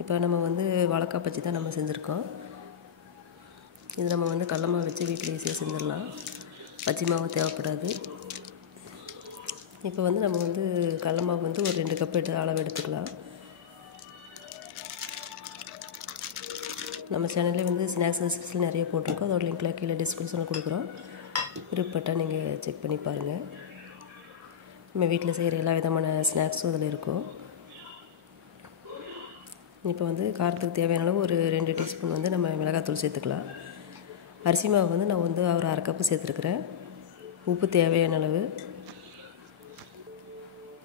இப்போ நம்ம வந்து வாழைக்காய் பஜ்ஜி தான் நம்ம செஞ்சுருக்கோம். இது நம்ம வந்து கடல மாவு வச்சு வீட்டில் ஈஸியாக செஞ்சிடலாம். பஜ்ஜி மாவு தேவைப்படாது. இப்போ வந்து நம்ம வந்து கடல மாவு வந்து ஒரு 2 கப் அளவு எடுத்துக்கலாம். நம்ம சேனல்லே வந்து ஸ்நாக்ஸ் ரெசிபிஸில் நிறைய போட்டிருக்கோம். அதோட லிங்க்லாம் கீழே டிஸ்கிரிப்ஷனில் கொடுக்குறோம். விருப்பப்பட்டால் நீங்கள் செக் பண்ணி பாருங்கள். நம்ம வீட்டில் செய்கிற எல்லா விதமான ஸ்நாக்ஸும் இதில் இருக்கும். இப்போ வந்து காரத்துக்கு தேவையான அளவு ஒரு 2 டீஸ்பூன் வந்து நம்ம மிளகாத்தூள் சேர்த்துக்கலாம். அரிசி மாவு வந்து நான் வந்து ஒரு 1/2 கப்பு சேர்த்துருக்குறேன். உப்பு தேவையான அளவு,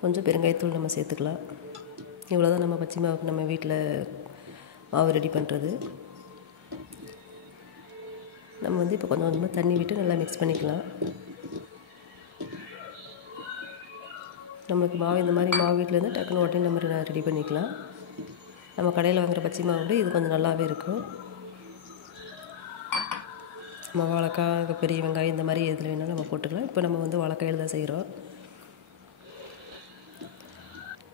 கொஞ்சம் பெருங்காயத்தூள் நம்ம சேர்த்துக்கலாம். இவ்வளோ தான் நம்ம பச்சை மாவுக்கு நம்ம வீட்டில் மாவு ரெடி பண்ணுறது. நம்ம வந்து இப்போ கொஞ்சம் கொஞ்சமாக தண்ணி விட்டு நல்லா மிக்ஸ் பண்ணிக்கலாம். நம்மளுக்கு மாவு இந்த மாதிரி மாவு வீட்டில் இருந்து டக்குன்னு உடனே நம்ம ரெடி பண்ணிக்கலாம். நம்ம கடையில் வாங்குகிற பச்சை மாவு விட இது கொஞ்சம் நல்லாவே இருக்கும். நம்ம வாழைக்காய், பெரிய வெங்காயம் இந்த மாதிரி எதில் வேணாலும் நம்ம போட்டுக்கலாம். இப்போ நம்ம வந்து வாழைக்காயில் தான் செய்கிறோம்.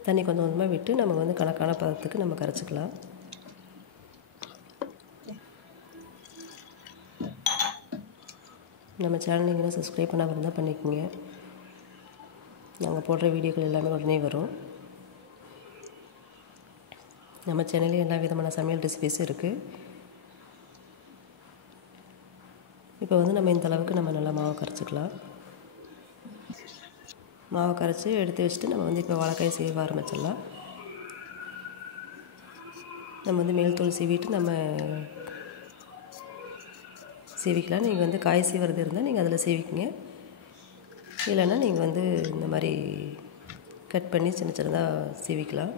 தண்ணி கொஞ்சம் கொஞ்சமாக விட்டு நம்ம வந்து கணக்கான பதத்துக்கு நம்ம கரைச்சிக்கலாம். நம்ம சேனல் நீங்கள் சப்ஸ்கிரைப் பண்ணாமல் இருந்தால் பண்ணிக்கோங்க. நாங்கள் போடுற வீடியோக்கள் எல்லாமே உடனே வரும். நம்ம சேனல்லே எல்லா விதமான சமையல் ரெசிபிஸும் இருக்குது. இப்போ வந்து நம்ம இந்த அளவுக்கு நம்ம நல்லா மாவை கரைச்சிக்கலாம். மாவை கரைச்சி எடுத்து வச்சுட்டு நம்ம வந்து இப்போ வாழைக்காய் சீவ ஆரம்பிச்சிடலாம். நம்ம வந்து மேல் தோல் சீவிட்டு நம்ம சீவிக்கலாம். நீங்கள் வந்து காய் சீவுறது இருந்தால் நீங்கள் அதில் சீவிக்கிங்க. இல்லைன்னா நீங்கள் வந்து இந்த மாதிரி கட் பண்ணி சின்ன சின்னதாக சீவிக்கலாம்.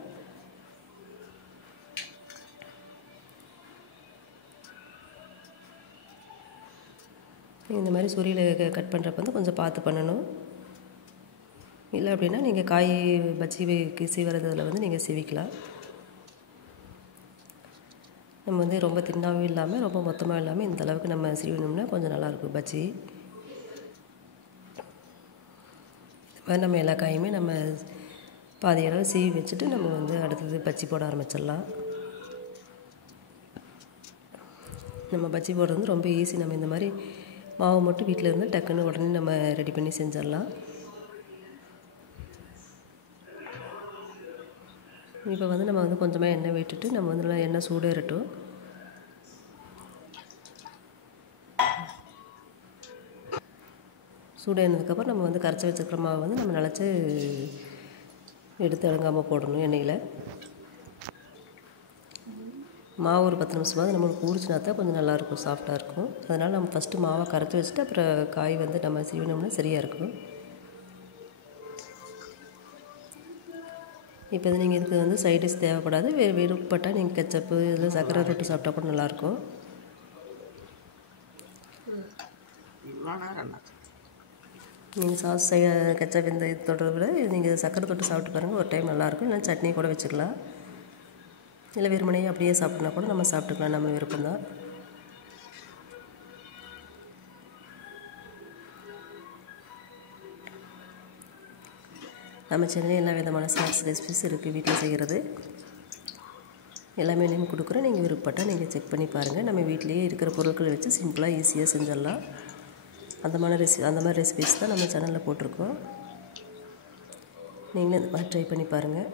இந்த மாதிரி சொரியில் கட் பண்ணுறப்ப வந்து கொஞ்சம் பார்த்து பண்ணணும். இல்லை அப்படின்னா நீங்கள் காய் பஜ்ஜிக்கு சீவுறதுல வந்து நீங்கள் சீவிக்கலாம். நம்ம வந்து ரொம்ப தின்னாகவும் இல்லாமல் ரொம்ப மொத்தமாக இல்லாமல் இந்த அளவுக்கு நம்ம சீவினோம்னா கொஞ்சம் நல்லாயிருக்கும் பஜ்ஜி. இந்த மாதிரி நம்ம எல்லா காயுமே நம்ம பாதி அளவு சீவி வச்சுட்டு நம்ம வந்து அடுத்தது பஜ்ஜி போட ஆரம்பிச்சிடலாம். நம்ம பஜ்ஜி போடுறது வந்து ரொம்ப ஈஸி. நம்ம இந்த மாதிரி மாவு மட்டும் வீட்டில் இருந்து டக்குன்னு உடனே நம்ம ரெடி பண்ணி செஞ்சிடலாம். இப்போ வந்து நம்ம வந்து கொஞ்சமாக எண்ணெய் விட்டுட்டு நம்ம வந்து நல்லா எண்ணெய் சூடேறட்டும். சூடேறினதுக்கப்புறம் நம்ம வந்து கரைச்சி வச்சுருக்கிற மாவு வந்து நம்ம நினச்சி எடுத்து அடங்காமல் போடணும் எண்ணெயில். மாவு ஒரு 10 நிமிஷமாவது நம்மளுக்கு ஊறிச்சினா தான் கொஞ்சம் நல்லாயிருக்கும், சாஃப்டாக இருக்கும். அதனால் நம்ம ஃபஸ்ட்டு மாவை கரைச்சி வச்சுட்டு அப்புறம் காய் வந்து நம்ம சீவினோம்னா சரியாக இருக்கும். இப்போ இது நீங்கள் இதுக்கு வந்து சைடிஷ் தேவைப்படாது. விருப்பப்பட்டால் நீங்கள் கெச்சப்பு இதில் சர்க்கரை தொட்டு சாப்பிட்டா கூட நல்லாயிருக்கும். நீங்கள் சாஸ் கெச்சப் இந்த இது தொட்டதை விட நீங்கள் சர்க்கரை தொட்டு சாப்பிட்டு பாருங்கள், ஒரு டைம் நல்லாயிருக்கும். இல்லைன்னா சட்னி கூட வச்சுக்கலாம். இல்லை வெறுமனையே அப்படியே சாப்பிட்னா கூட நம்ம சாப்பிட்டுக்கலாம், நம்ம விருப்பம்தான். நம்ம சேனலில் எல்லா விதமான ஸ்நாக்ஸ் ரெசிபிஸ் இருக்குது வீட்டில் செய்கிறது. எல்லாமே லிங்க் கொடுக்குறோம். நீங்கள் விருப்பப்பட்டால் நீங்கள் செக் பண்ணி பாருங்கள். நம்ம வீட்டிலேயே இருக்கிற பொருட்களை வச்சு சிம்பிளாக ஈஸியாக செஞ்சிடலாம். அந்த மாதிரி ரெசிபிஸ் தான் நம்ம சேனலில் போட்டிருக்கோம். நீங்களும் இந்த மாதிரி ட்ரை பண்ணி பாருங்கள்.